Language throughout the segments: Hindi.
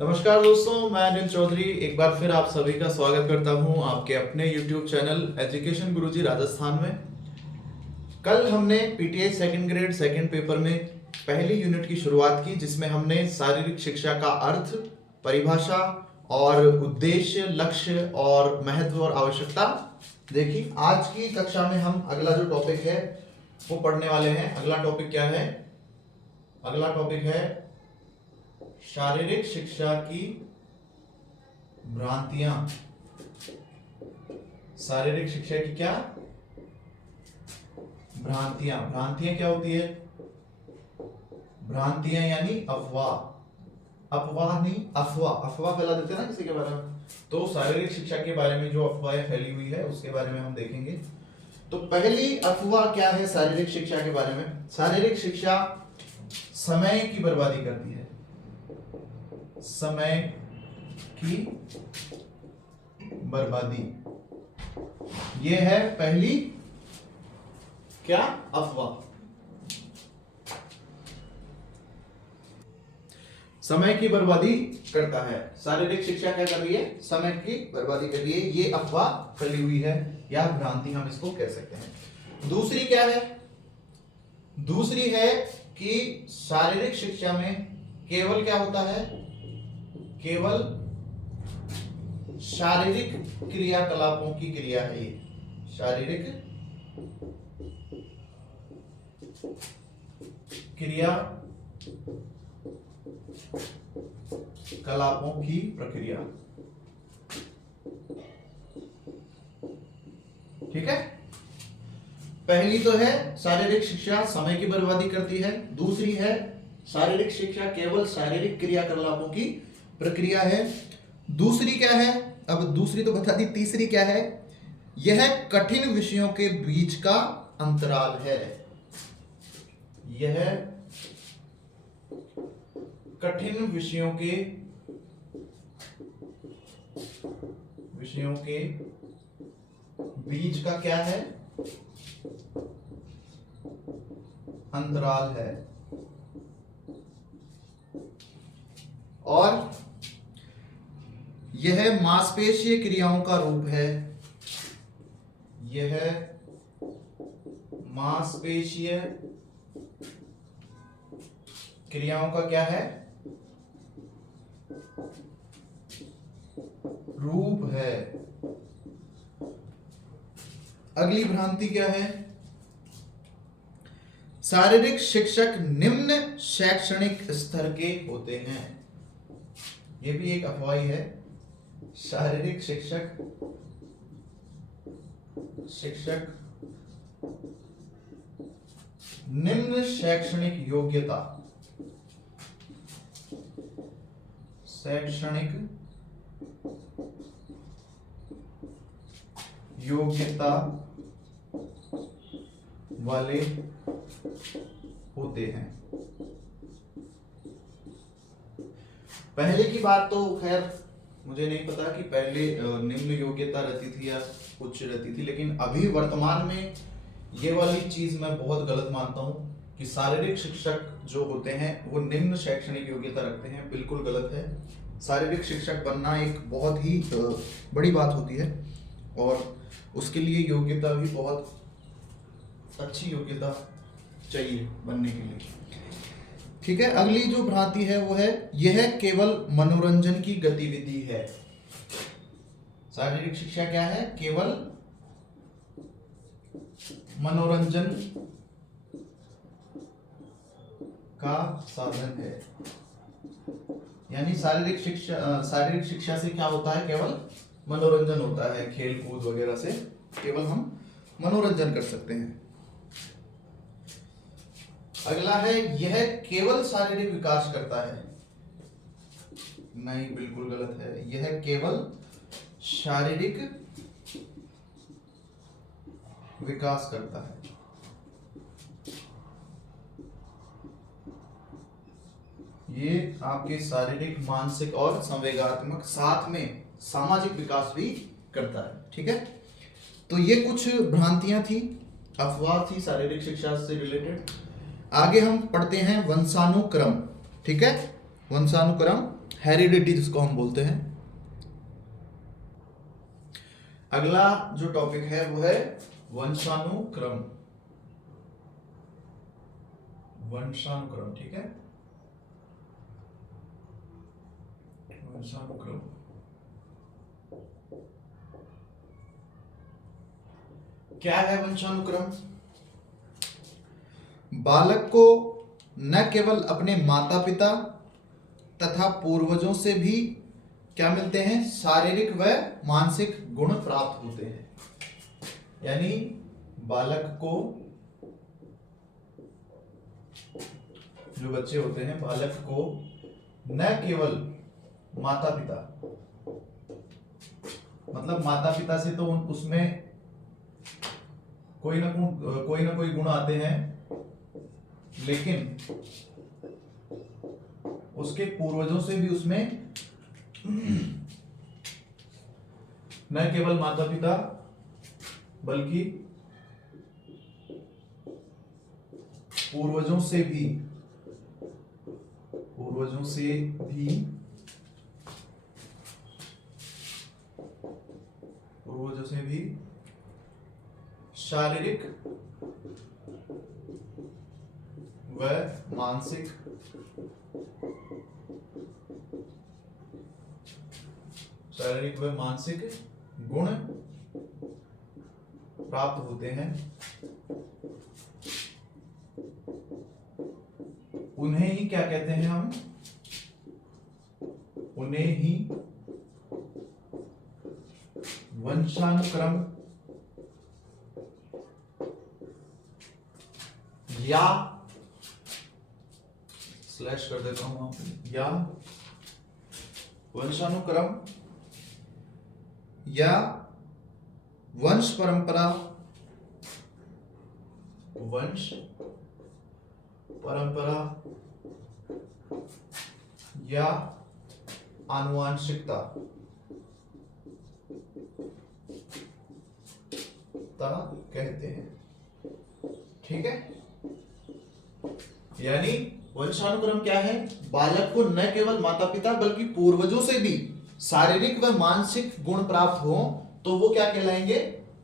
नमस्कार दोस्तों, मैं अनिल चौधरी एक बार फिर आप सभी का स्वागत करता हूं आपके अपने YouTube चैनल एजुकेशन गुरुजी राजस्थान में। कल हमने PTI second grade second paper में पहली यूनिट की शुरुआत की, जिसमें हमने शारीरिक शिक्षा का अर्थ, परिभाषा और उद्देश्य, लक्ष्य और महत्व और आवश्यकता देखी। आज की कक्षा में हम अगला जो टॉपिक है वो पढ़ने वाले हैं। अगला टॉपिक क्या है? अगला टॉपिक है शारीरिक शिक्षा की भ्रांतियां। शारीरिक शिक्षा की क्या भ्रांतियां? भ्रांतियां क्या होती है? भ्रांतियां यानी अफवाह। अफवाह नहीं, अफवाह। अफवाह फैला देते हैं ना किसी के बारे में, तो शारीरिक शिक्षा के बारे में जो अफवाहें फैली हुई है उसके बारे में हम देखेंगे। तो पहली अफवाह क्या है शारीरिक शिक्षा के बारे में? शारीरिक शिक्षा समय की बर्बादी करती है। समय की बर्बादी, यह है पहली क्या अफवाह। समय की बर्बादी करता है। शारीरिक शिक्षा क्या कर रही है? समय की बर्बादी कर रही है। ये अफवाह फैली हुई है या भ्रांति हम इसको कह सकते हैं। दूसरी क्या है? दूसरी है कि शारीरिक शिक्षा में केवल क्या होता है? केवल शारीरिक क्रियाकलापों की क्रिया है। ये शारीरिक क्रिया कलापों की प्रक्रिया। ठीक है। पहली तो है शारीरिक शिक्षा समय की बर्बादी करती है। दूसरी है शारीरिक शिक्षा केवल शारीरिक क्रियाकलापों की प्रक्रिया है। दूसरी क्या है? अब दूसरी तो बता दी। तीसरी क्या है? यह कठिन विषयों के बीच का अंतराल है। यह कठिन विषयों के बीच का क्या है? अंतराल है। और यह मांसपेशीय क्रियाओं का रूप है। यह मांसपेशीय क्रियाओं का क्या है? रूप है। अगली भ्रांति क्या है? शारीरिक शिक्षक निम्न शैक्षणिक स्तर के होते हैं। यह भी एक अफवाह है। शारीरिक शिक्षक निम्न शैक्षणिक योग्यता वाले होते हैं। पहले की बात तो खैर मुझे नहीं पता कि पहले निम्न योग्यता रहती थी या कुछ रहती थी, लेकिन अभी वर्तमान में ये वाली चीज मैं बहुत गलत मानता हूं कि शारीरिक शिक्षक जो होते हैं वो निम्न शैक्षणिक योग्यता रखते हैं। बिल्कुल गलत है। शारीरिक शिक्षक बनना एक बहुत ही बड़ी बात होती है और उसके लिए योग्यता भी बहुत अच्छी योग्यता चाहिए बनने के लिए। ठीक है। अगली जो भ्रांति है वो है यह केवल मनोरंजन की गतिविधि है। शारीरिक शिक्षा क्या है? केवल मनोरंजन का साधन है। यानी शारीरिक शिक्षा से क्या होता है? केवल मनोरंजन होता है। खेल कूद वगैरह से केवल हम मनोरंजन कर सकते हैं। अगला है यह केवल शारीरिक विकास करता है। नहीं, बिल्कुल गलत है। यह केवल शारीरिक विकास करता है। ये आपके शारीरिक, मानसिक और संवेगात्मक, साथ में सामाजिक विकास भी करता है। ठीक है। तो ये कुछ भ्रांतियां थी, अफवाह थी शारीरिक शिक्षा से रिलेटेड। आगे हम पढ़ते हैं वंशानुक्रम। ठीक है। वंशानुक्रम हेरिडिटी जिसको हम बोलते हैं। अगला जो टॉपिक है वो है वंशानुक्रम। वंशानुक्रम, ठीक है, वंशानुक्रम। क्या है वंशानुक्रम? बालक को न केवल अपने माता पिता तथा पूर्वजों से भी क्या मिलते हैं, शारीरिक व मानसिक गुण प्राप्त होते हैं। यानी बालक को, जो बच्चे होते हैं, बालक को न केवल माता पिता, मतलब माता पिता से तो उसमें कोई ना कोई गुण आते हैं, लेकिन उसके पूर्वजों से भी उसमें न केवल माता पिता बल्कि पूर्वजों से भी शारीरिक व मानसिक गुण प्राप्त होते हैं। उन्हें ही क्या कहते हैं हम? उन्हें ही वंशानुक्रम या स्लैश कर देता हूं वहां पे, या वंशानुक्रम या वंश परंपरा या आनुवांशिकता कहते हैं। ठीक है, यानी वंशानुक्रम क्या है? बालक को न केवल माता पिता बल्कि पूर्वजों से भी शारीरिक व मानसिक गुण प्राप्त हो तो वो क्या कहलाएंगे?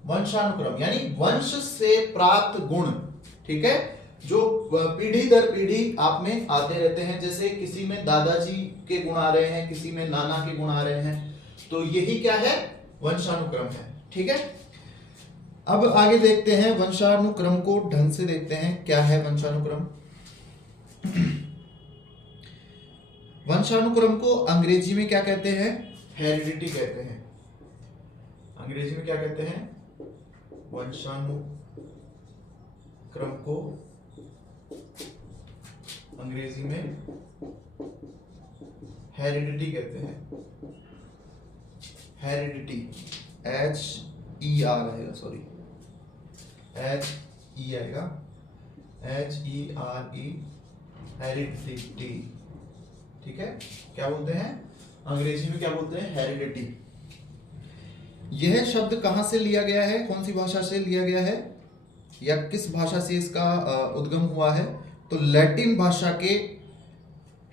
वंशानुक्रम, यानी वंश से प्राप्त गुण। ठीक है, जो पीढ़ी दर पीढ़ी आप में आते रहते हैं, जैसे किसी में दादाजी के गुण आ रहे हैं, किसी में नाना के गुण आ रहे हैं, तो यही क्या है? वंशानुक्रम है। ठीक है, अब आगे देखते हैं वंशानुक्रम को ढंग से देखते हैं। क्या है वंशानुक्रम? वंशानुक्रम को अंग्रेजी में क्या कहते हैं? हेरिडिटी कहते हैं। अंग्रेजी में क्या कहते हैं? वंशानुक्रम को अंग्रेजी में हेरिडिटी कहते हैं। हेरिडिटी, HER आएगा, सॉरी HE आएगा, HERE, हेरिडिटी। ठीक है, क्या बोलते हैं अंग्रेजी में? क्या बोलते हैं? हेरिडिटी। यह शब्द कहां से लिया गया है? कौन सी भाषा से लिया गया है या किस भाषा से इसका उद्गम हुआ है? तो लैटिन भाषा के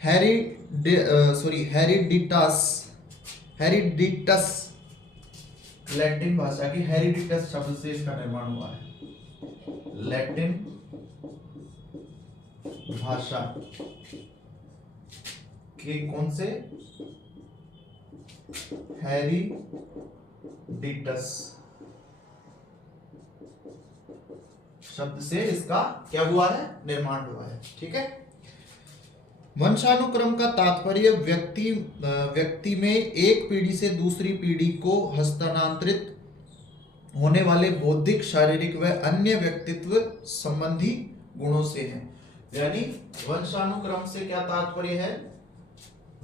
हेरिडिटस, लैटिन भाषा के हेरिडिटस शब्द से इसका निर्माण हुआ है। लैटिन भाषा के कौन से? हेरिडिटस शब्द से इसका क्या हुआ है? निर्माण हुआ है। ठीक है, वंशानुक्रम का तात्पर्य व्यक्ति में एक पीढ़ी से दूसरी पीढ़ी को हस्तांतरित होने वाले बौद्धिक, शारीरिक व अन्य व्यक्तित्व संबंधी गुणों से है। यानी वंशानुक्रम से क्या तात्पर्य है?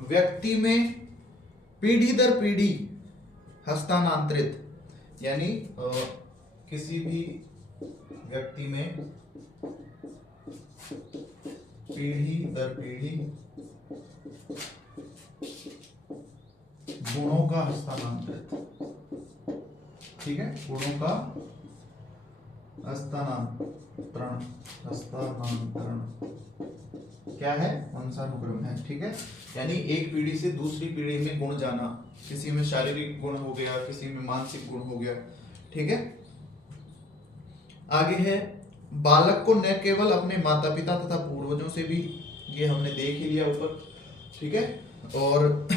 व्यक्ति में पीढ़ी दर पीढ़ी हस्तांतरित, यानी किसी भी व्यक्ति में पीढ़ी दर पीढ़ी गुणों का हस्तांतरित, ठीक है, गुणों का हस्तांतरण, हस्तांतरण क्या है? वंशानुक्रम है। ठीक है, यानी एक पीढ़ी से दूसरी पीढ़ी में गुण जाना, किसी में शारीरिक गुण हो गया, किसी में मानसिक गुण हो गया। ठीक है, आगे है बालक को न केवल अपने माता पिता तथा पूर्वजों से भी, ये हमने देख ही लिया ऊपर। ठीक है, और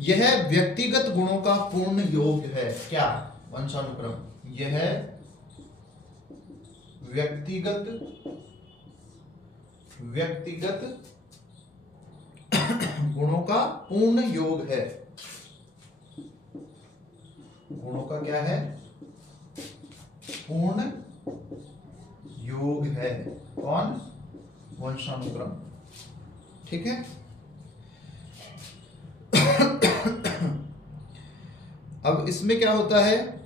यह व्यक्तिगत गुणों का पूर्ण योग है। क्या? वंशानुक्रम। यह व्यक्तिगत गुणों का पूर्ण योग है। गुणों का क्या है? पूर्ण योग है। कौन? वंशानुक्रम। ठीक है, अब इसमें क्या होता है?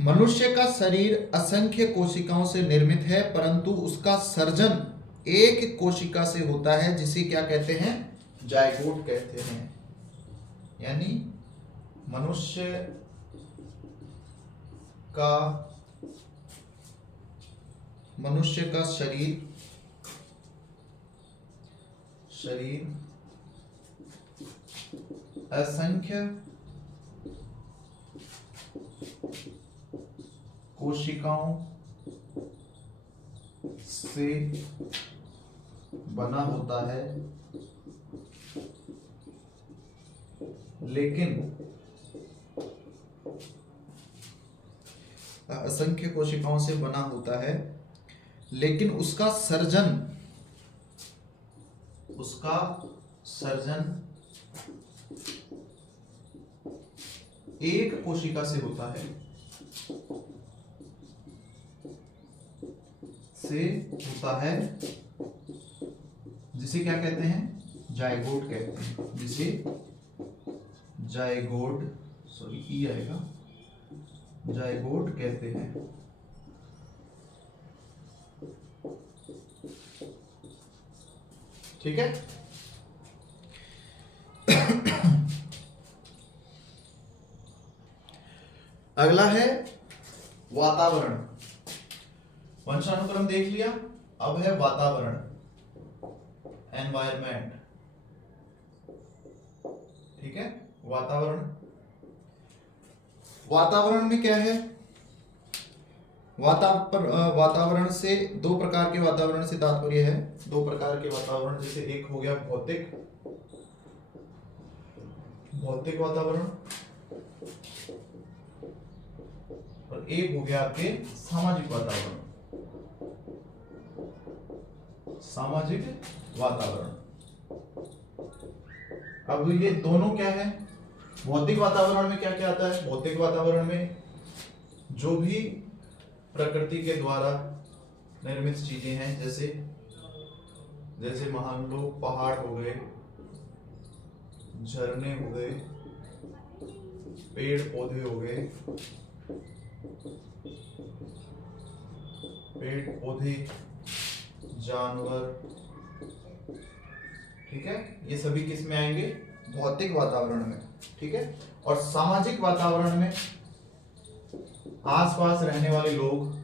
मनुष्य का शरीर असंख्य कोशिकाओं से निर्मित है, परंतु उसका सर्जन एक कोशिका से होता है, जिसे क्या कहते हैं? जायगोट कहते हैं। यानी मनुष्य का शरीर असंख्य कोशिकाओं से बना होता है, लेकिन असंख्य कोशिकाओं से बना होता है, लेकिन उसका सर्जन एक कोशिका से होता है, जिसे क्या कहते हैं? जायगोट कहते हैं। जिसे जायगोट, सॉरी ई आएगा, जायगोट कहते हैं। ठीक है, अगला है वातावरण। वंशानुक्रम देख लिया, अब है वातावरण, एनवायरमेंट। ठीक है, वातावरण में क्या है? वातावरण से दो प्रकार के वातावरण से तात्पर्य है। दो प्रकार के वातावरण, जैसे एक हो गया भौतिक वातावरण, और एक हो गया आपके सामाजिक वातावरण। अब ये दोनों क्या है? भौतिक वातावरण में क्या क्या आता है? भौतिक वातावरण में जो भी प्रकृति के द्वारा निर्मित चीजें हैं, जैसे मान लो पहाड़ हो गए, झरने हो गए, पेड़ पौधे हो गए, जानवर। ठीक है, ये सभी किस में आएंगे? भौतिक वातावरण में। ठीक है, और सामाजिक वातावरण में आसपास रहने वाले लोग,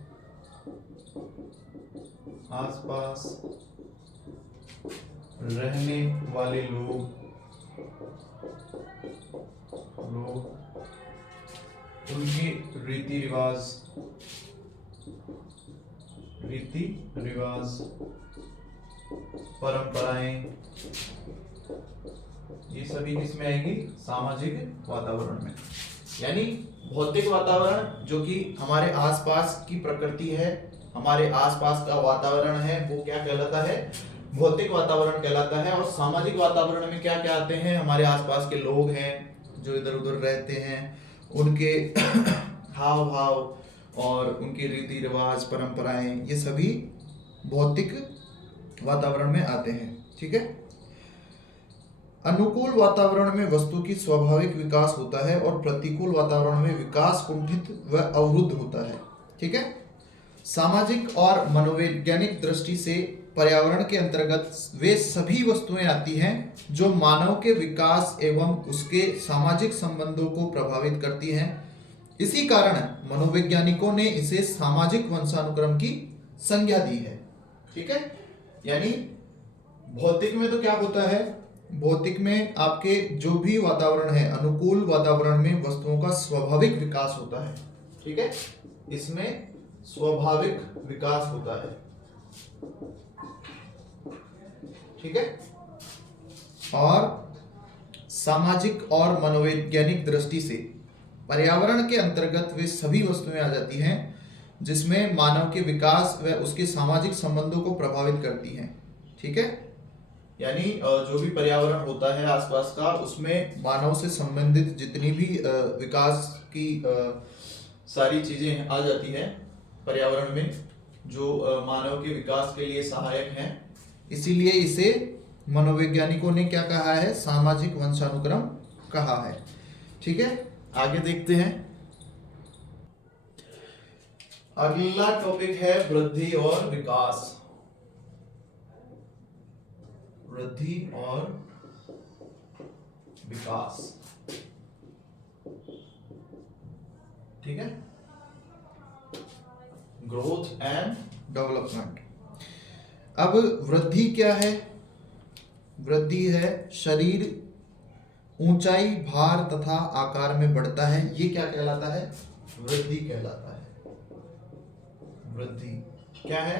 उनके रीति रिवाज, परंपराएं, ये सभी किस में आएगी? सामाजिक वातावरण में। यानी भौतिक वातावरण जो कि हमारे आसपास की प्रकृति है, हमारे आसपास का वातावरण है, वो क्या कहलाता है? भौतिक वातावरण कहलाता है। और सामाजिक वातावरण में क्या क्या आते हैं? हमारे आसपास के लोग हैं जो इधर उधर रहते हैं, उनके हाव भाव और उनके रीति रिवाज, परंपराएं, ये सभी भौतिक वातावरण में आते हैं। ठीक है, अनुकूल वातावरण में वस्तु की स्वाभाविक विकास होता है और प्रतिकूल वातावरण में विकास कुंठित व अवरुद्ध होता है। ठीक है, सामाजिक और मनोवैज्ञानिक दृष्टि से पर्यावरण के अंतर्गत वे सभी वस्तुएं आती हैं जो मानव के विकास एवं उसके सामाजिक संबंधों को प्रभावित करती हैं इसी कारण मनोवैज्ञानिकों ने इसे सामाजिक वंशानुक्रम की संज्ञा दी है। ठीक है, यानी भौतिक में तो क्या होता है, भौतिक में आपके जो भी वातावरण है, अनुकूल वातावरण में वस्तुओं का स्वाभाविक विकास होता है। ठीक है, इसमें स्वाभाविक विकास होता है। ठीक है, और सामाजिक और मनोवैज्ञानिक दृष्टि से पर्यावरण के अंतर्गत वे सभी वस्तुएं आ जाती हैं जिसमें मानव के विकास व उसके सामाजिक संबंधों को प्रभावित करती हैं। ठीक है, यानी जो भी पर्यावरण होता है आसपास का, उसमें मानव से संबंधित जितनी भी विकास की सारी चीजें आ जाती हैं पर्यावरण में, जो मानव के विकास के लिए सहायक हैं। इसीलिए इसे मनोवैज्ञानिकों ने क्या कहा है, सामाजिक वंशानुक्रम कहा है। ठीक है, आगे देखते हैं। अगला टॉपिक है वृद्धि और विकास। वृद्धि और विकास। ठीक है, ग्रोथ एंड डेवलपमेंट। अब वृद्धि क्या है, वृद्धि है शरीर ऊंचाई, भार तथा आकार में बढ़ता है। ये क्या कहलाता है, वृद्धि कहलाता है। वृद्धि क्या है,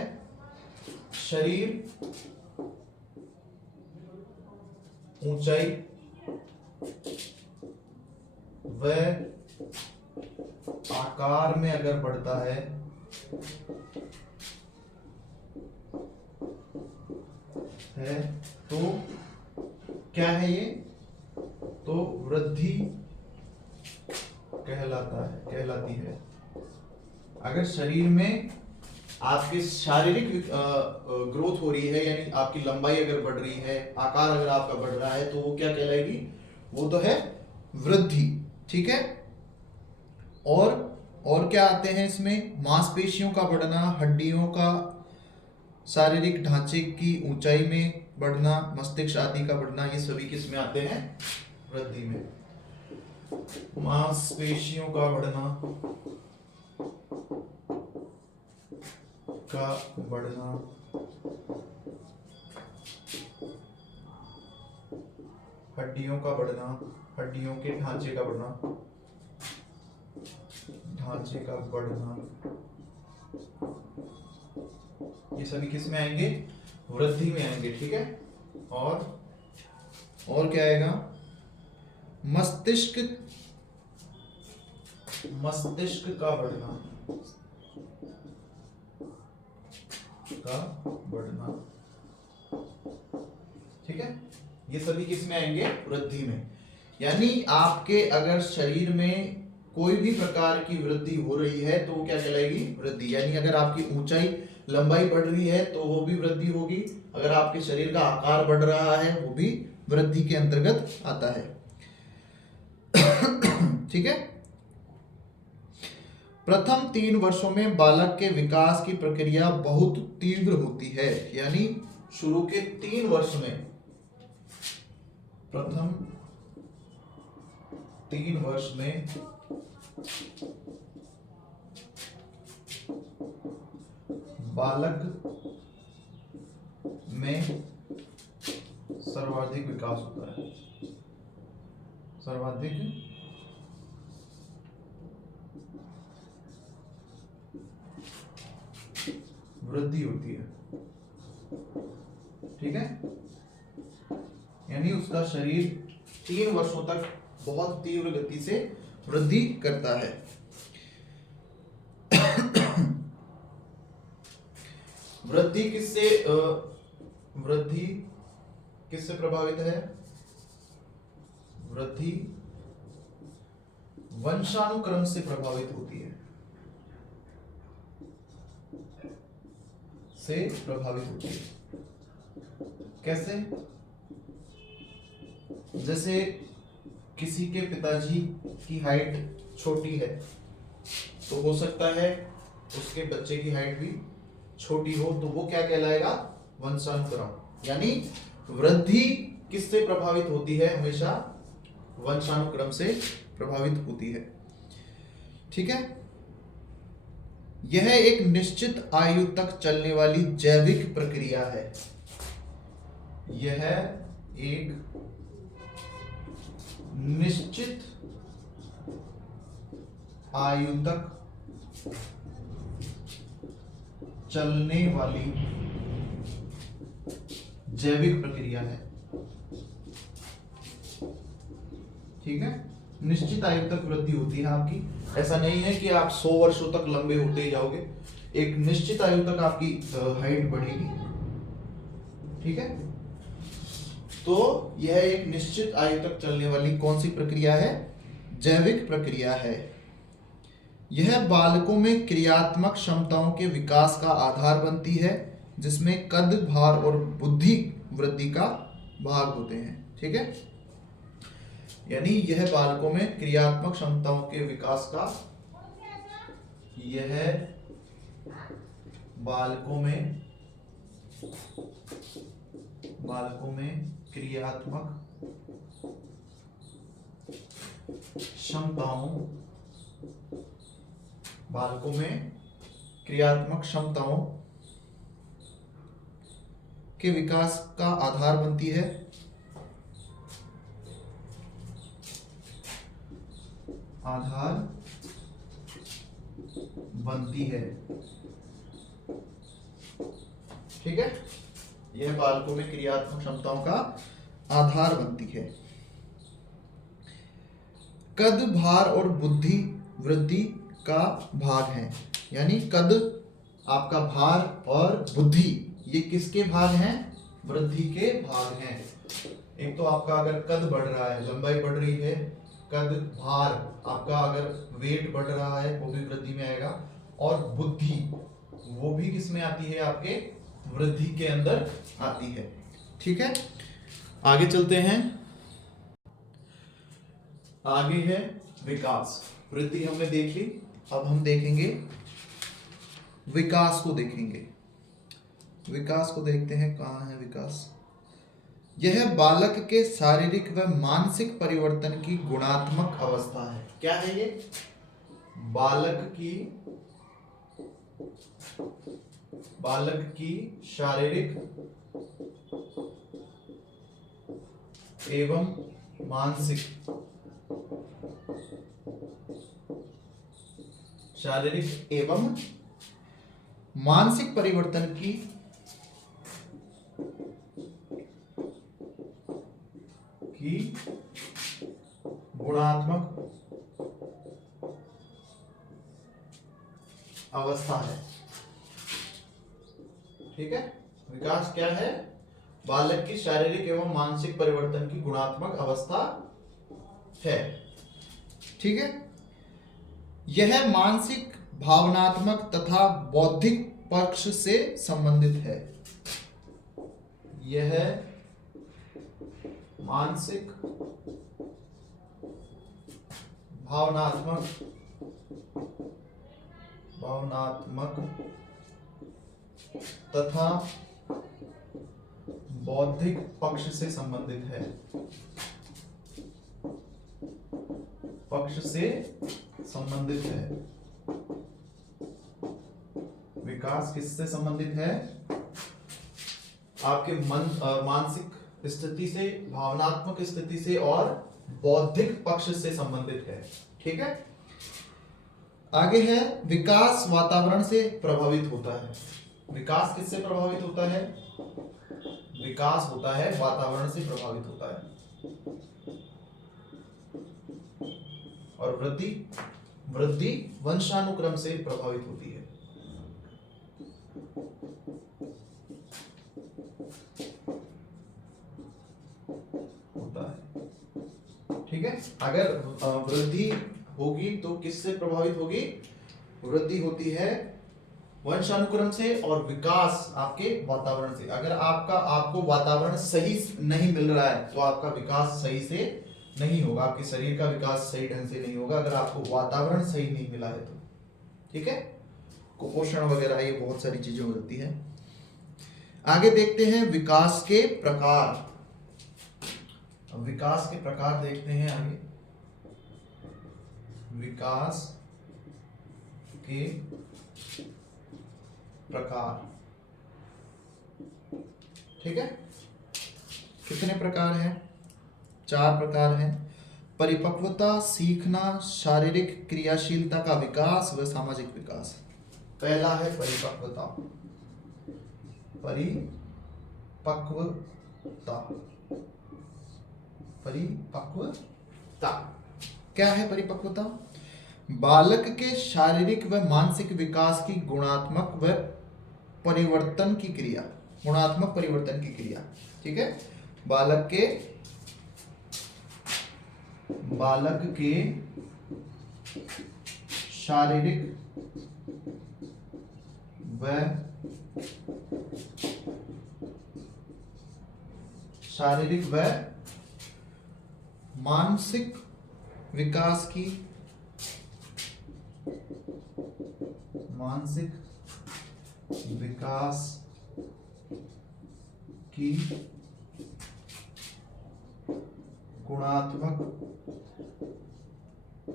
शरीर ऊंचाई व आकार में अगर बढ़ता है तो क्या है ये, तो वृद्धि कहलाती है। अगर शरीर में आपके शारीरिक ग्रोथ हो रही है, यानी आपकी लंबाई अगर बढ़ रही है, आकार अगर आपका बढ़ रहा है, तो वो क्या कहलाएगी, वो तो है वृद्धि। ठीक है, और क्या आते हैं इसमें, मांसपेशियों का बढ़ना, हड्डियों का शारीरिक ढांचे की ऊंचाई में बढ़ना, मस्तिष्क आदि का बढ़ना, ये सभी किस में आते हैं, वृद्धि में। मांसपेशियों का बढ़ना हड्डियों का बढ़ना, हड्डियों के ढांचे का बढ़ना, ये सभी किस में आएंगे, वृद्धि में आएंगे। ठीक है, और क्या आएगा, मस्तिष्क का बढ़ना। ठीक है, ये सभी किस में आएंगे, वृद्धि में। यानी आपके अगर शरीर में कोई भी प्रकार की वृद्धि हो रही है तो वो क्या कहलाएगी, वृद्धि। यानी अगर आपकी ऊंचाई लंबाई बढ़ रही है तो वो भी वृद्धि होगी, अगर आपके शरीर का आकार बढ़ रहा है वो भी वृद्धि के अंतर्गत आता है। ठीक है, प्रथम 3 वर्षों में बालक के विकास की प्रक्रिया बहुत तीव्र होती है। यानी शुरू के 3 वर्ष में, प्रथम 3 वर्ष में बालक में सर्वाधिक विकास होता है, सर्वाधिक वृद्धि होती है। ठीक है, यानी उसका शरीर 3 वर्षों तक बहुत तीव्र गति से वृद्धि करता है। वृद्धि किससे प्रभावित है, वृद्धि वंशानुक्रम से प्रभावित होती है, कैसे, जैसे किसी के पिताजी की हाइट छोटी है तो हो सकता है उसके बच्चे की हाइट भी छोटी हो, तो वो क्या कहलाएगा, वंशानुक्रम। यानी वृद्धि किससे प्रभावित होती है, हमेशा वंशानुक्रम से प्रभावित होती है। ठीक है। यह एक निश्चित आयु तक चलने वाली जैविक प्रक्रिया है। यह एक निश्चित आयु तक चलने वाली जैविक प्रक्रिया है। ठीक है, निश्चित आयु तक वृद्धि होती है आपकी। ऐसा नहीं है कि आप 100 वर्षों तक लंबे होते जाओगे, एक निश्चित आयु तक आपकी हाइट बढ़ेगी। ठीक है, तो यह एक निश्चित आयु तक चलने वाली कौन सी प्रक्रिया है? जैविक प्रक्रिया है। यह बालकों में क्रियात्मक क्षमताओं के विकास का आधार बनती है, जिसमें कद, भार और बुद्धि वृद्धि का भाग होते हैं। ठीक है, यानी यह बालकों में क्रियात्मक क्षमताओं के विकास का, यह बालकों में क्रियात्मक क्षमताओं, बालकों में क्रियात्मक क्षमताओं के विकास का आधार बनती है। आधार बनती है। ठीक है, यह बालकों में क्रियात्मक क्षमताओं का आधार बनती है। कद, भार और बुद्धि वृद्धि का भाग है। यानी कद, आपका भार और बुद्धि, ये किसके भाग हैं? वृद्धि के भाग हैं। एक तो आपका अगर कद बढ़ रहा है, लंबाई बढ़ रही है, कद, भार, आपका अगर वेट बढ़ रहा है वो भी वृद्धि में आएगा, और बुद्धि वो भी किस में आती है? आपके वृद्धि के अंदर आती है। ठीक है, आगे चलते हैं। आगे है विकास। वृद्धि हमने देख ली, अब हम देखेंगे विकास को। देखेंगे विकास को, देखते हैं कहाँ है विकास। यह बालक के शारीरिक व मानसिक परिवर्तन की गुणात्मक अवस्था है। क्या है ये? बालक की शारीरिक एवं मानसिक परिवर्तन की गुणात्मक अवस्था है। ठीक है, विकास क्या है? बालक की शारीरिक एवं मानसिक परिवर्तन की गुणात्मक अवस्था है। ठीक है, यह मानसिक, भावनात्मक तथा बौद्धिक पक्ष से संबंधित है। यह मानसिक, भावनात्मक तथा बौद्धिक पक्ष से संबंधित है। विकास किससे संबंधित है? आपके मानसिक स्थिति से, भावनात्मक स्थिति से और बौद्धिक पक्ष से संबंधित है। ठीक है, आगे है विकास वातावरण से प्रभावित होता है। विकास किससे प्रभावित होता है? विकास होता है वातावरण से प्रभावित होता है। और वृद्धि वंशानुक्रम से प्रभावित होती है। ठीक है, अगर वृद्धि होगी तो किससे प्रभावित होगी? वृद्धि होती है वंशानुक्रम से, और विकास आपके वातावरण से। अगर आपको वातावरण सही नहीं मिल रहा है तो आपका विकास सही से नहीं होगा, आपके शरीर का विकास सही ढंग से नहीं होगा अगर आपको वातावरण सही नहीं मिला है तो। ठीक है, कुपोषण वगैरह ये बहुत सारी चीजें हो जाती है। आगे देखते हैं विकास के प्रकार। विकास के प्रकार देखते हैं आगे। विकास के प्रकार। ठीक है, कितने प्रकार हैं? 4 प्रकार हैं। परिपक्वता, सीखना, शारीरिक क्रियाशीलता का विकास व सामाजिक विकास। पहला है परिपक्वता। परिपक्वता, परिपक्वता क्या है? परिपक्वता बालक के शारीरिक व मानसिक विकास की गुणात्मक व परिवर्तन की क्रिया। गुणात्मक परिवर्तन की क्रिया। ठीक है, बालक के शारीरिक व मानसिक विकास की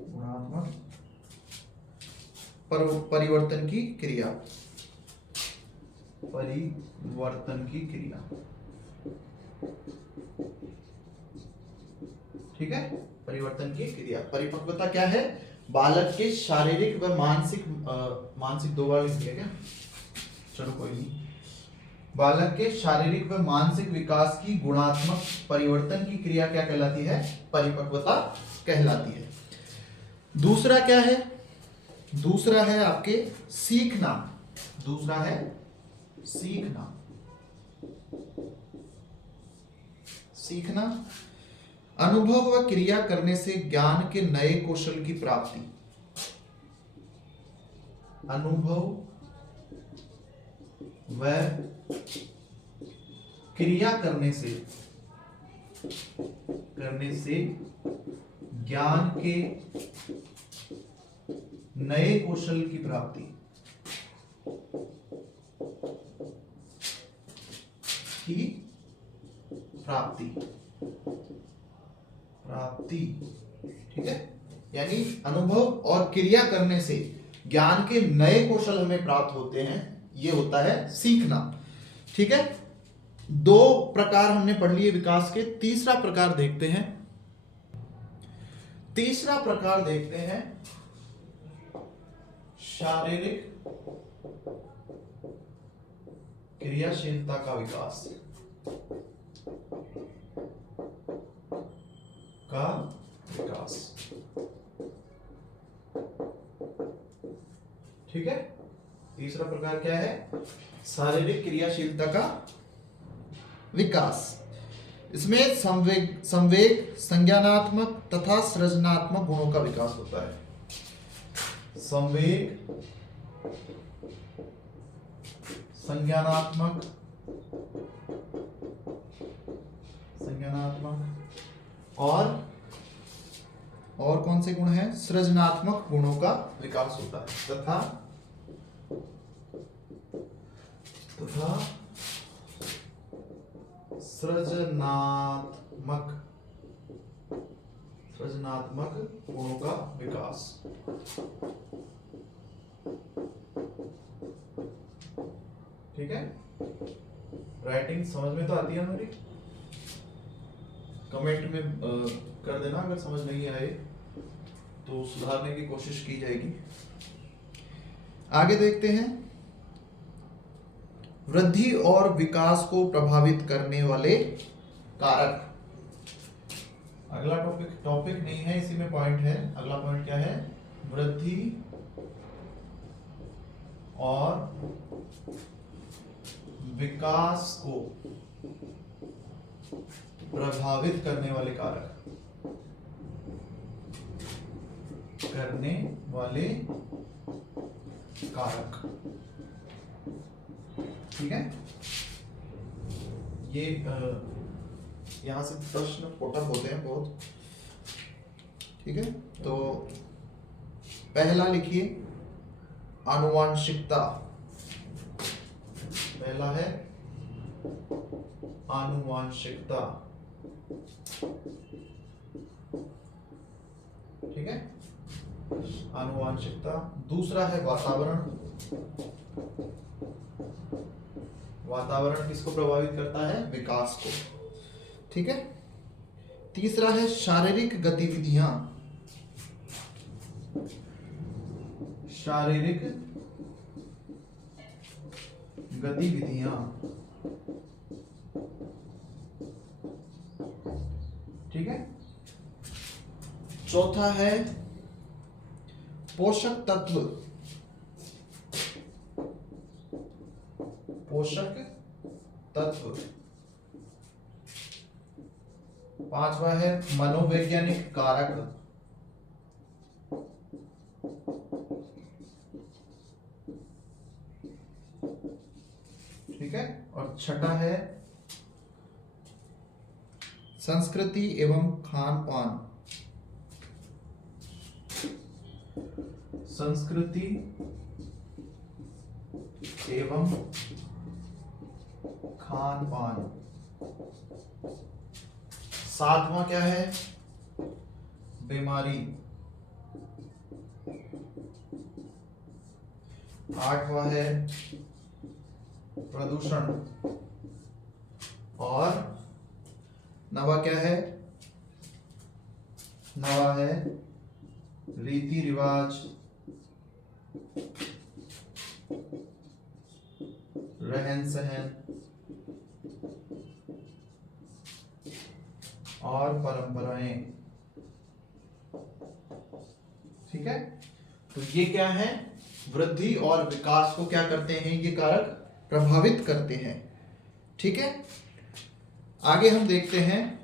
गुणात्मक परिवर्तन की क्रिया। ठीक है, परिवर्तन की क्रिया। परिपक्वता क्या है? बालक के शारीरिक व मानसिक 2 बार लिख दिया क्या? चलो कोई नहीं। बालक के शारीरिक व मानसिक विकास की गुणात्मक परिवर्तन की क्रिया क्या कहलाती है? परिपक्वता कहलाती है। दूसरा क्या है? दूसरा है आपके सीखना। दूसरा है सीखना। सीखना अनुभव व क्रिया करने से ज्ञान के नए कौशल की प्राप्ति। अनुभव व क्रिया करने से ज्ञान के नए कौशल की प्राप्ति। ठीक है, यानी अनुभव और क्रिया करने से ज्ञान के नए कौशल हमें प्राप्त होते हैं, ये होता है सीखना। ठीक है, 2 प्रकार हमने पढ़ लिए विकास के। तीसरा प्रकार देखते हैं। तीसरा प्रकार देखते हैं शारीरिक क्रियाशीलता का विकास। ठीक है, तीसरा प्रकार क्या है? शारीरिक क्रियाशीलता का विकास। इसमें संवेग, संज्ञानात्मक तथा सृजनात्मक गुणों का विकास होता है। संवेग, संज्ञानात्मक और कौन से गुण हैं? सृजनात्मक गुणों का विकास होता है तथा सृजनात्मक गुणों का विकास। ठीक है, राइटिंग समझ में तो आती है मेरी? कमेंट में कर देना अगर समझ नहीं आए तो सुधारने की कोशिश की जाएगी। आगे देखते हैं वृद्धि और विकास को प्रभावित करने वाले कारक। अगला टॉपिक नहीं है, इसी में पॉइंट है। अगला पॉइंट क्या है? वृद्धि और विकास को प्रभावित करने वाले कारक। ठीक है, ये यहां से प्रश्न पोटअप होते हैं बहुत। ठीक है, तो पहला लिखिए आनुवांशिकता। पहला है आनुवांशिकता। ठीक है, आनुवांशिकता। दूसरा है वातावरण। वातावरण किसको प्रभावित करता है? विकास को। ठीक है। तीसरा है शारीरिक गतिविधियां। शारीरिक गतिविधियां, ठीक है। चौथा है पोषक तत्व। पोषक तत्व। पांचवा है मनोवैज्ञानिक कारक। ठीक है। और छठा है संस्कृति एवं खान पान। संस्कृति एवं खान पान। सातवां क्या है? बीमारी। आठवां है प्रदूषण। और नवा क्या है? नवा है रीति रिवाज, रहन सहन और परंपराएं। ठीक है। तो ये क्या है? वृद्धि और विकास को क्या करते हैं? ये कारक प्रभावित करते हैं। ठीक है। आगे हम देखते हैं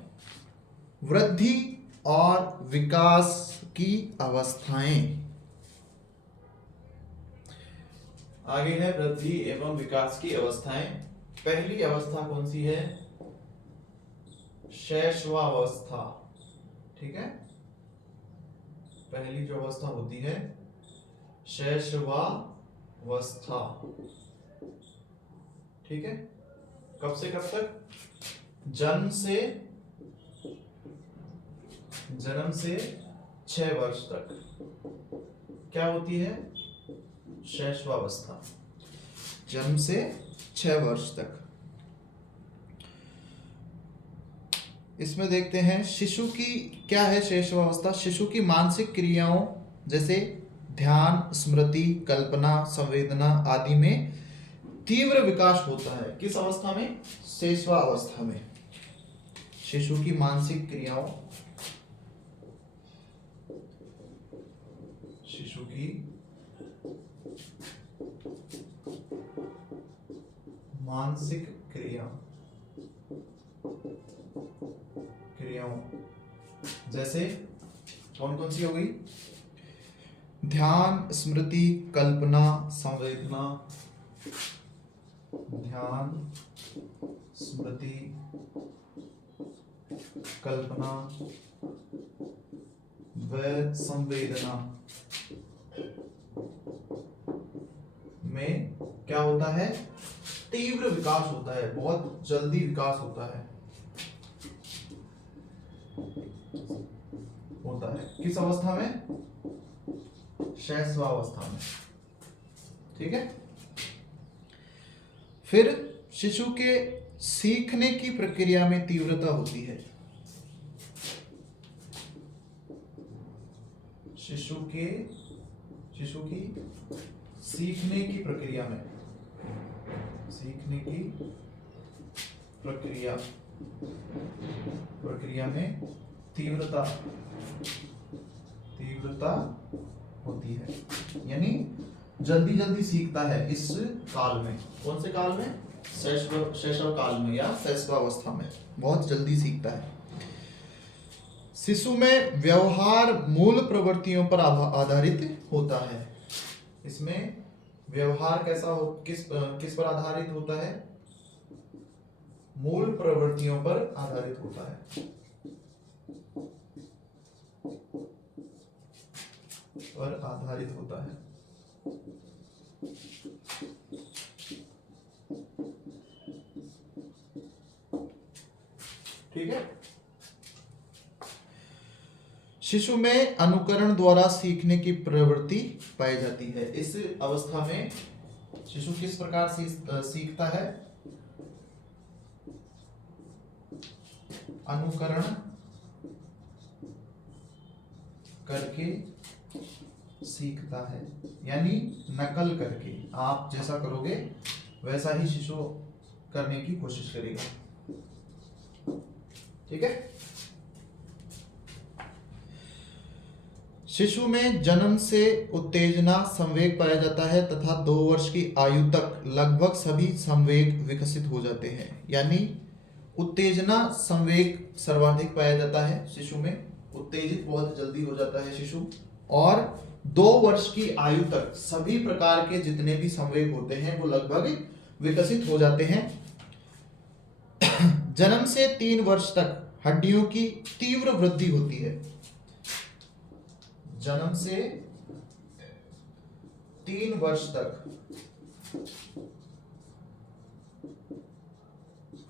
वृद्धि और विकास की अवस्थाएं। आगे है वृद्धि एवं विकास की अवस्थाएं। पहली अवस्था कौन सी है? शैशवावस्था। ठीक है। पहली जो अवस्था होती है शैशवावस्था। ठीक है। कब से कब तक? जन्म से 6 वर्ष तक क्या होती है? शैशवावस्था। जन्म से 6 वर्ष तक। इसमें देखते हैं शिशु की क्या है शैशवावस्था। शिशु की मानसिक क्रियाओं जैसे ध्यान, स्मृति, कल्पना, संवेदना आदि में तीव्र विकास होता है। किस अवस्था में? शैशवावस्था में। शिशु की मानसिक क्रियाओं, शिशु की मानसिक क्रियाओं जैसे कौन कौन सी हो गई? ध्यान, स्मृति, कल्पना, संवेदना। ध्यान, स्मृति, कल्पना व संवेदना में क्या होता है? तीव्र विकास होता है, बहुत जल्दी विकास होता है। किस अवस्था में? शैशवावस्था में। ठीक है। फिर शिशु के सीखने की प्रक्रिया में तीव्रता होती है। शिशु की सीखने की प्रक्रिया में तीव्रता होती है, यानी जल्दी जल्दी सीखता है इस काल में। कौन से काल में? शैशव काल में या शैशवावस्था में बहुत जल्दी सीखता है। शिशु में व्यवहार मूल प्रवृत्तियों पर आधारित होता है। इसमें व्यवहार कैसा हो, किस पर आधारित होता है? मूल प्रवृत्तियों पर आधारित होता है। ठीक है। शिशु में अनुकरण द्वारा सीखने की प्रवृत्ति पाई जाती है। इस अवस्था में शिशु किस प्रकार से सीखता है? अनुकरण करके सीखता है, यानी नकल करके। आप जैसा करोगे वैसा ही शिशु करने की कोशिश करेगा। ठीक है। शिशु में जन्म से उत्तेजना संवेग पाया जाता है तथा 2 वर्ष की आयु तक लगभग सभी संवेग विकसित हो जाते हैं। यानी उत्तेजना संवेग सर्वाधिक पाया जाता है शिशु में, उत्तेजित बहुत जल्दी हो जाता है शिशु, और 2 वर्ष की आयु तक सभी प्रकार के जितने भी संवेग होते हैं वो लगभग विकसित हो जाते हैं। जन्म से 3 वर्ष तक हड्डियों की तीव्र वृद्धि होती है। जन्म से 3 वर्ष तक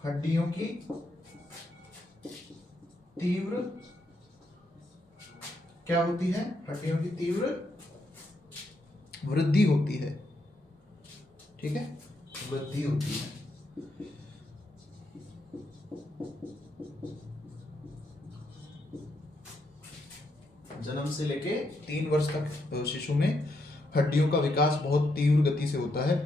हड्डियों की तीव्र क्या होती है? हड्डियों की तीव्र वृद्धि होती है। ठीक है, वृद्धि होती है। जन्म से लेके 3 वर्ष तक शिशु में हड्डियों का विकास बहुत तीव्र गति से होता है।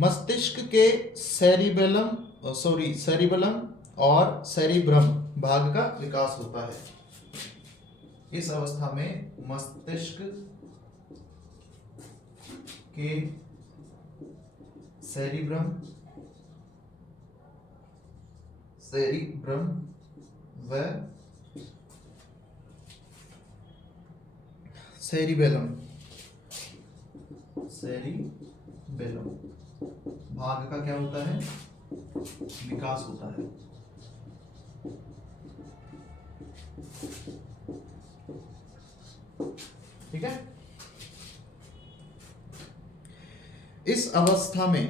मस्तिष्क के सेरिबेलम और सेरिब्रम भाग का विकास होता है। इस अवस्था में मस्तिष्क के सेरिब्रम व सेरिबेलम भाग का क्या होता है? विकास होता है। ठीक है। इस अवस्था में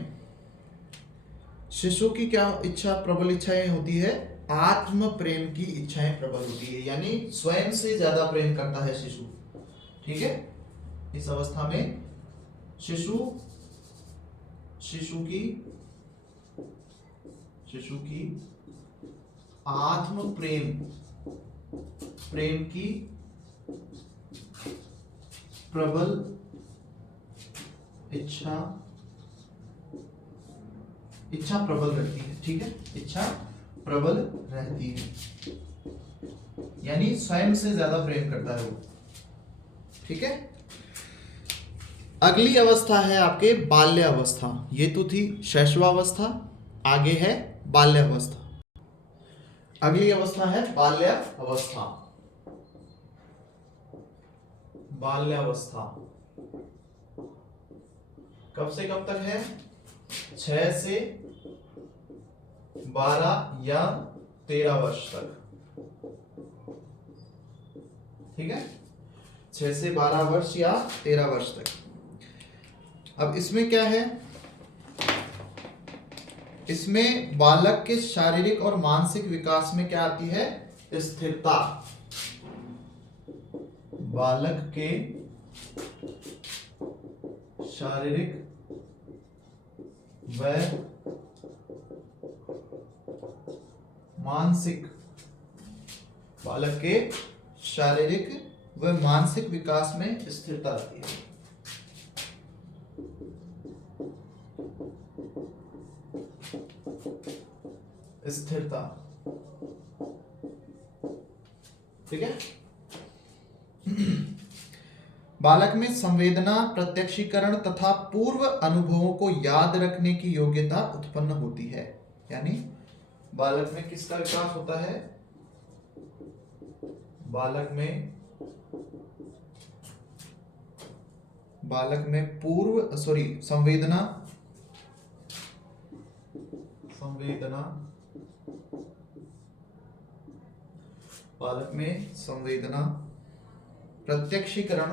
शिशु की क्या प्रबल इच्छाएं होती है? आत्म प्रेम की इच्छाएं प्रबल होती है, यानी स्वयं से ज्यादा प्रेम करता है शिशु। ठीक है। इस अवस्था में शिशु की आत्म प्रेम की प्रबल इच्छा प्रबल रहती है। ठीक है, इच्छा प्रबल रहती है, यानी स्वयं से ज्यादा प्रेम करता है वो। ठीक है। अगली अवस्था है आपके बाल्य अवस्था। ये तो थी शैशवावस्था, आगे है बाल्य अवस्था। अगली अवस्था है बाल्य अवस्था। बाल्य अवस्था कब से कब तक है? 6 से 12 या 13 वर्ष तक। ठीक है, 6 से 12 वर्ष या 13 वर्ष तक। अब इसमें क्या है? इसमें बालक के शारीरिक और मानसिक विकास में क्या आती है? स्थिरता। बालक के शारीरिक व मानसिक विकास में स्थिरता आती है। स्थिरता। ठीक है। बालक में संवेदना, प्रत्यक्षीकरण तथा पूर्व अनुभवों को याद रखने की योग्यता उत्पन्न होती है। यानी बालक में किसका विकास होता है? बालक में संवेदना, बालक में संवेदना, प्रत्यक्षीकरण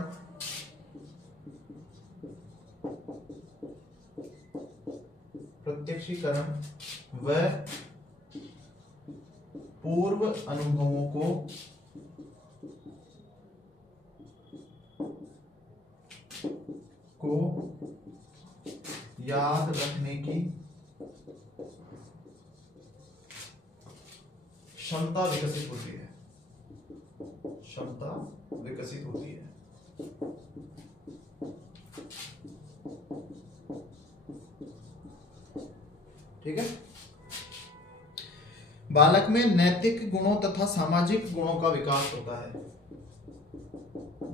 व पूर्व अनुभवों को याद रखने की क्षमता विकसित होती है। क्षमता विकसित होती है। ठीक है। बालक में नैतिक गुणों तथा सामाजिक गुणों का विकास होता है।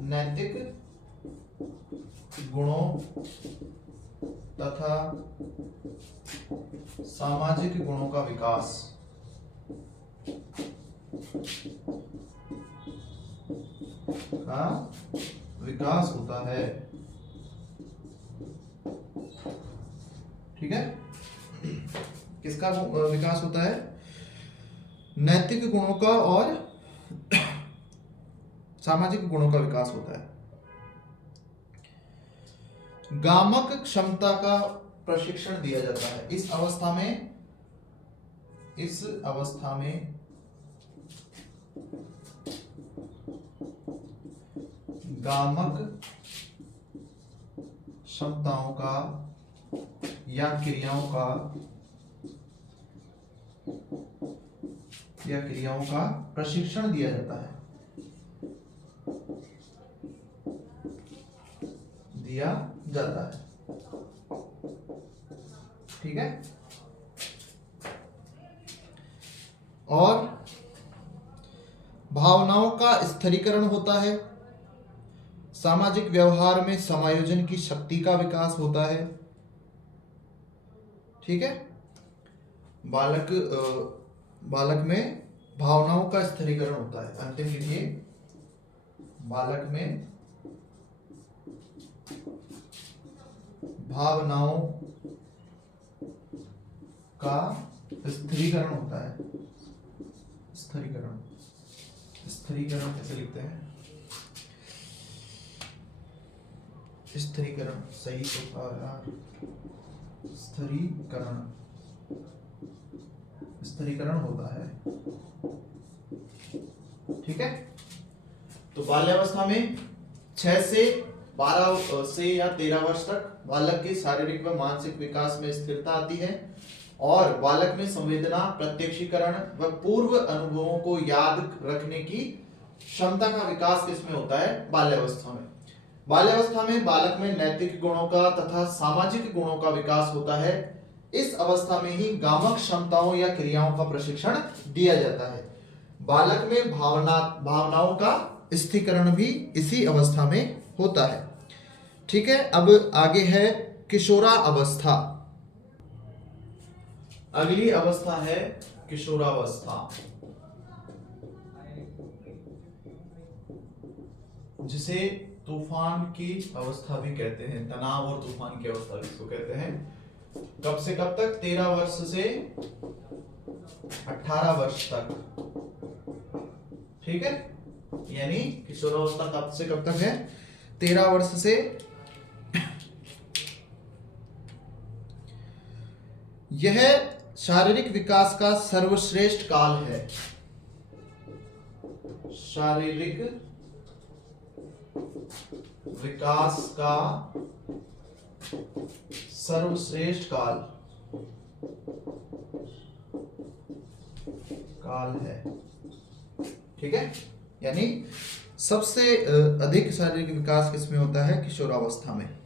नैतिक गुणों तथा सामाजिक गुणों का विकास होता है। ठीक है। किसका विकास होता है? नैतिक गुणों का और सामाजिक गुणों का विकास होता है। गामक क्षमता का प्रशिक्षण दिया जाता है। इस अवस्था में गामक क्षमताओं का या क्रियाओं का प्रशिक्षण दिया जाता है। ठीक है। और भावनाओं का स्थिरीकरण होता है। सामाजिक व्यवहार में समायोजन की शक्ति का विकास होता है। ठीक है। बालक में भावनाओं का स्थिरीकरण होता है। अंतिम लिखिए, बालक में भावनाओं का स्थिरीकरण होता है। स्थिरीकरण कैसे लिखते हैं? स्थिरीकरण सही तो था यार। स्थिरीकरण होता है। ठीक है। तो बाल्यावस्था में 6 से 12 से या 13 वर्ष तक बालक के शारीरिक व मानसिक विकास में स्थिरता आती है और बालक में संवेदना, प्रत्यक्षीकरण व पूर्व अनुभवों को याद रखने की क्षमता का विकास किसमें होता है? बाल्यावस्था में। बाल्यावस्था में बालक में नैतिक गुणों का तथा सामाजिक गुणों का विकास होता है। इस अवस्था में ही गामक क्षमताओं या क्रियाओं का प्रशिक्षण दिया जाता है। बालक में भावनाओं का स्थिरीकरण भी इसी अवस्था में होता है। ठीक है। अब आगे है किशोरावस्था। अगली अवस्था है किशोरावस्था, जिसे तूफान की अवस्था भी कहते हैं। तनाव और तूफान की अवस्था भी इसको कहते हैं। कब से कब तक? 13 वर्ष से 18 वर्ष तक। ठीक है। यानी किशोरावस्था कब से कब तक है? 13 वर्ष से यह शारीरिक विकास का सर्वश्रेष्ठ काल है। शारीरिक विकास का सर्वश्रेष्ठ काल है। ठीक है। यानी सबसे अधिक शारीरिक विकास किसमें होता है? किशोरावस्था में।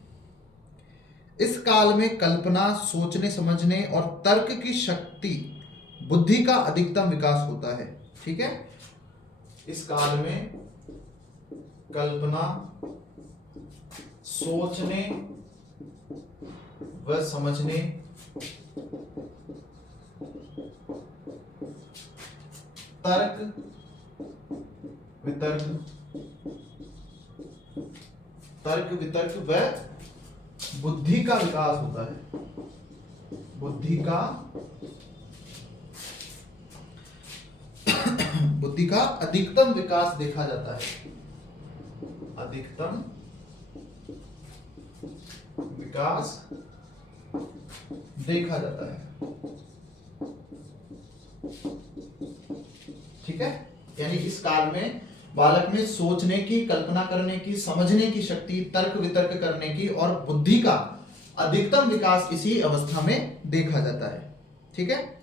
इस काल में कल्पना, सोचने समझने और तर्क की शक्ति, बुद्धि का अधिकतम विकास होता है। ठीक है। इस काल में कल्पना, सोचने व समझने, तर्क वितर्क व बुद्धि का विकास होता है। बुद्धि का अधिकतम विकास देखा जाता है। अधिकतम विकास देखा जाता है। ठीक है, यानी इस काल में बालक में सोचने की, कल्पना करने की, समझने की शक्ति, तर्क वितर्क करने की और बुद्धि का अधिकतम विकास इसी अवस्था में देखा जाता है। ठीक है।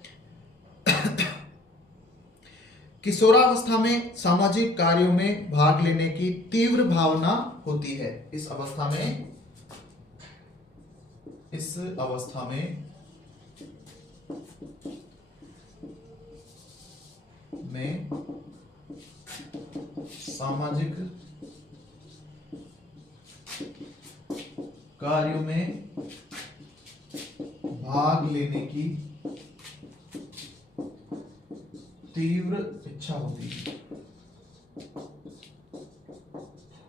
किशोरावस्था में सामाजिक कार्यों में भाग लेने की तीव्र भावना होती है। इस अवस्था में सामाजिक कार्यों में भाग लेने की तीव्र इच्छा होती है।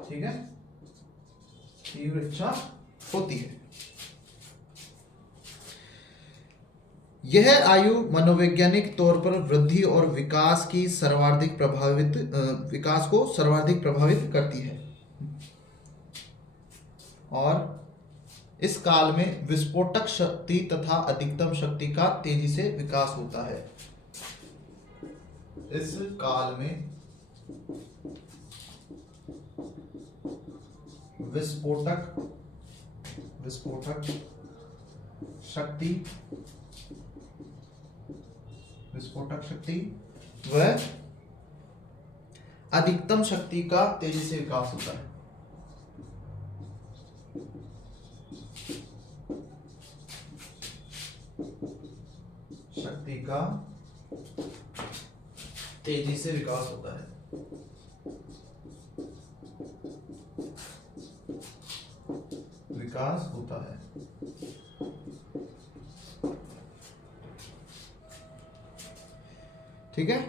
ठीक है, तीव्र इच्छा होती है। यह आयु मनोवैज्ञानिक तौर पर वृद्धि और विकास को सर्वाधिक प्रभावित करती है और इस काल में विस्फोटक शक्ति तथा अधिकतम शक्ति का तेजी से विकास होता है। इस काल में विस्फोटक शक्ति व अधिकतम शक्ति का तेजी से विकास होता है। शक्ति का तेजी से विकास होता है। विकास होता है। ठीक है।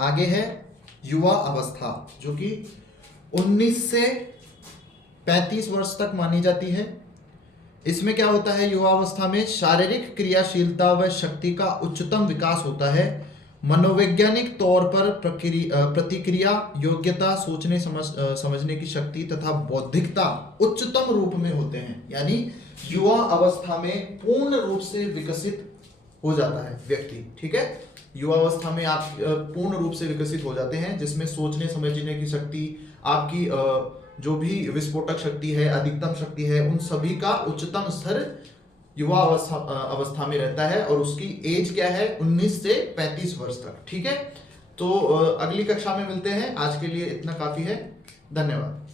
आगे है युवा अवस्था, जो कि 19 से 35 वर्ष तक मानी जाती है। इसमें क्या होता है, युवा अवस्था में शारीरिक क्रियाशीलता व शक्ति का उच्चतम विकास होता है। मनोवैज्ञानिक तौर पर प्रतिक्रिया योग्यता, सोचने समझने की शक्ति तथा बौद्धिकता उच्चतम रूप में होते हैं। यानी युवा अवस्था में पूर्ण रूप से विकसित हो जाता है व्यक्ति। ठीक है, युवा अवस्था में आप पूर्ण रूप से विकसित हो जाते हैं, जिसमें सोचने समझने की शक्ति, आपकी जो भी विस्फोटक शक्ति है, अधिकतम शक्ति है, उन सभी का उच्चतम स्तर युवा अवस्था में रहता है। और उसकी एज क्या है, 19 से 35 वर्ष तक। ठीक है, तो अगली कक्षा में मिलते हैं। आज के लिए इतना काफी है। धन्यवाद।